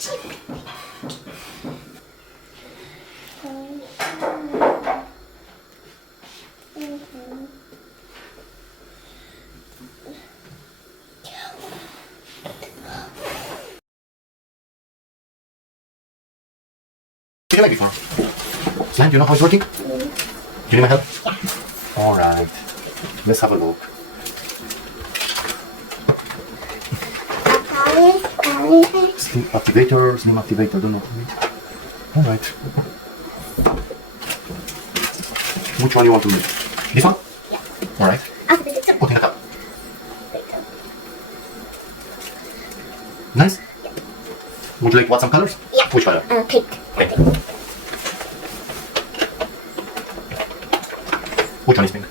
cheap. Like before. Slime, do you know how it's working? Do you need my help? Yeah. Alright. Let's have a look. Slim activator, don't know. Alright. Which one you want to use? This one? Yeah. Alright. Putting it up. Nice? Yeah. Would you like to add some colors? Yeah. Which color? Pink. Pink. Which one is pink?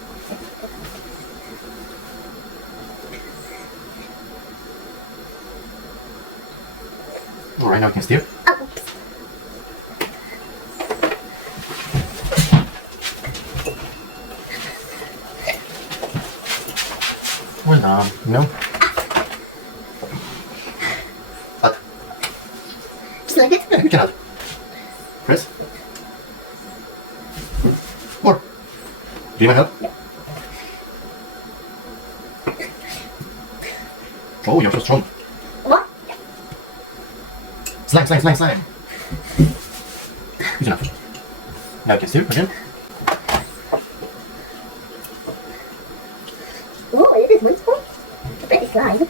Alright, now you can steer. Oh, oops. Well done. No? Add. Just like it? Yeah, you can add. Press. More. Do you need my help? Yeah. Oh, you're so strong. What? Slime. Good enough. Now you can steer again. Oh, it is wonderful. Pretty slime. Can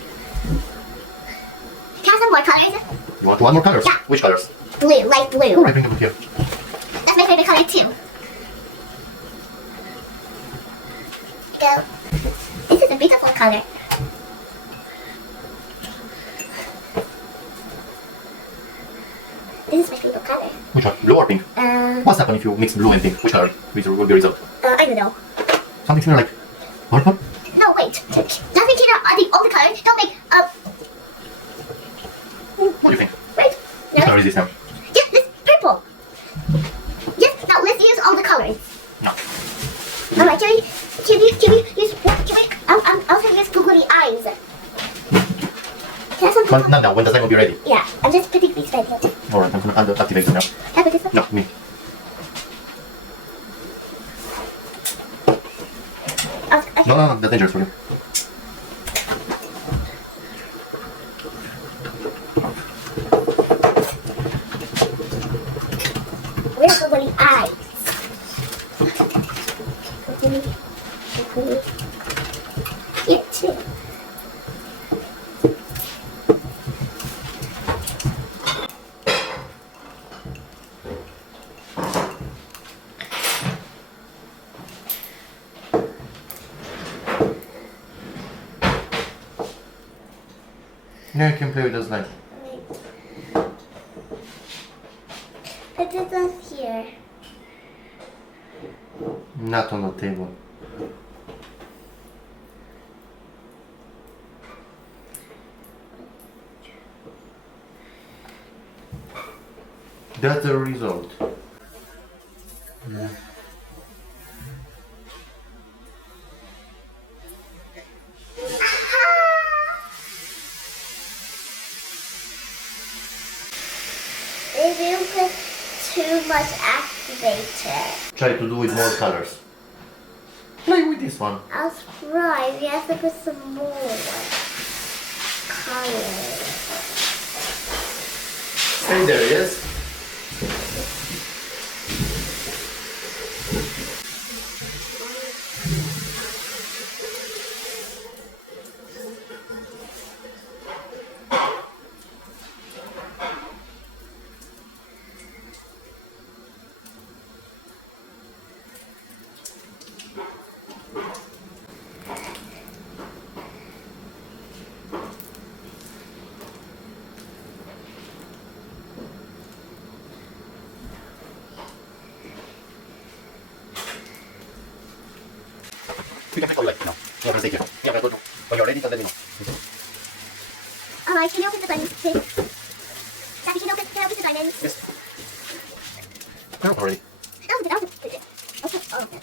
I have some more colors? You want to add more colors? Yeah. Which colors? Blue, light blue. Alright, bring them here. That's my favorite color too. Go. This is a beautiful color. This is my favorite color. Which one? Blue or pink? What's happened if you mix blue and pink? Which color will be the result? I don't know. Something similar like purple? No, wait. Nothing can adding all the colors. Don't make What do you think? Wait. Which color is this now? Yes, this purple. Yes. Now let's use all the colors. No. All right. Can we use? Can we? I'm also use googly eyes. Can I have some? Well, not now. When the slime will be ready. Yeah. I'm just putting these right here. Alright, I'm gonna activate it now. Can I put this one? No, me. Okay. No, that's dangerous for you. Where's googly eyes? Here too. Now you can play with the slime. Put this on here. Not on the table. That's the result. Yeah. If you put too much activator, Try to do with more colors. Play with this one. I'll try. We have to put some more colors. Stay there, yes? We can make all like now. Yeah, we'll take it. Yeah, we'll go to. When you're ready, just let me know. Alright, can you open the diamonds, please? Daddy, can you open the diamonds? Yes. I'm already. I'll open it. Okay. Oh, okay.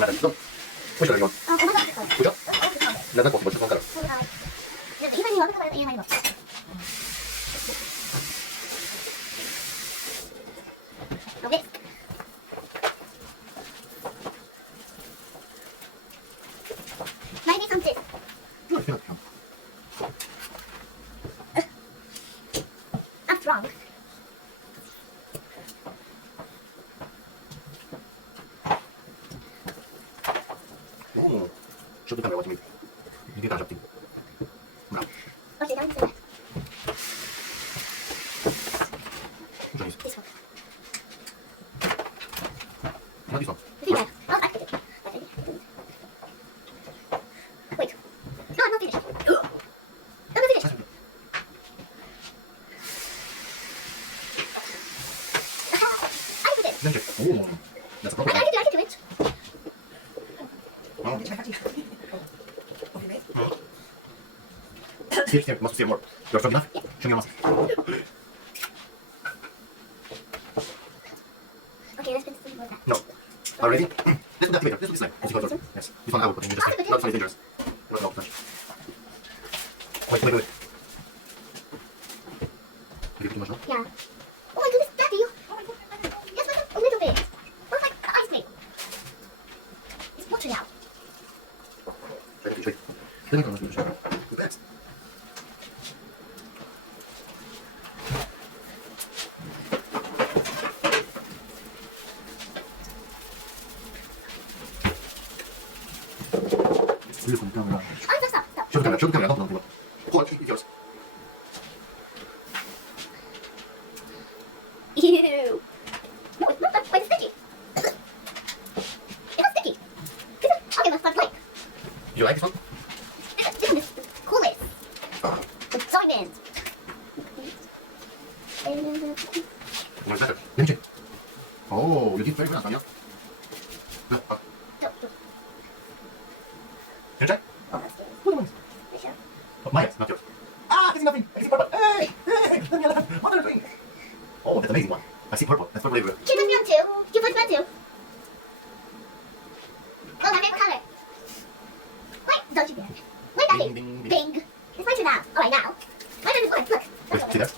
doesn't matter. Look. Which color you want? Oh, my God, Which one? That's not possible. Just one color. 이번이 어느 컬러예요? 얘 많이 먹어. 오케이. Maybe something. No, it's not. I'm strong. Oh. Should be what you mean. You did that job. Brown. Okay, that one's Which one is? this one. Not this one. Yeah. Oh, I did it. Wait. No, I'm not finished. I'm not finished. I did it. Then check. Oh. That's a proper I can do it. Oh. Here, must see more. You're strong enough? Show me your muscle. Okay, let's put some more back. No. Already? Let's put that later. Let's put this line. Let's see. Yes. This one I will put in just. That's very dangerous. No, touch. Wait. You too much, no? Yeah. Oh my goodness, Daddy! Just like a little bit. Looks like ice cream. It's water now. Show. Then I'm going to show you. The best. Show the camera. Stop. Show the camera. Don't. Hold it. It's yours. Ew. No, it's not that quite sticky. It's not sticky. Okay, let's start playing. You like this one? This one is the coolest. The diamond. What's better? Let me check. Oh, you did very well, Tanya. No, Don't. can you try? Oh, that's scary. Who the one is? You sure? Oh, mine, not yours. Ah, I see nothing. I see purple. Hey, let me alone. What are you doing? Oh, that's an amazing one. I see purple. That's purple everywhere. Can you put me on two? Can you put me on two? Oh, my favorite color. Wait, don't you dare. Wait, Ding, nothing. ding, ding. Bing. It's my turn now. Alright, now. My turn is one. Look. Wait, see there?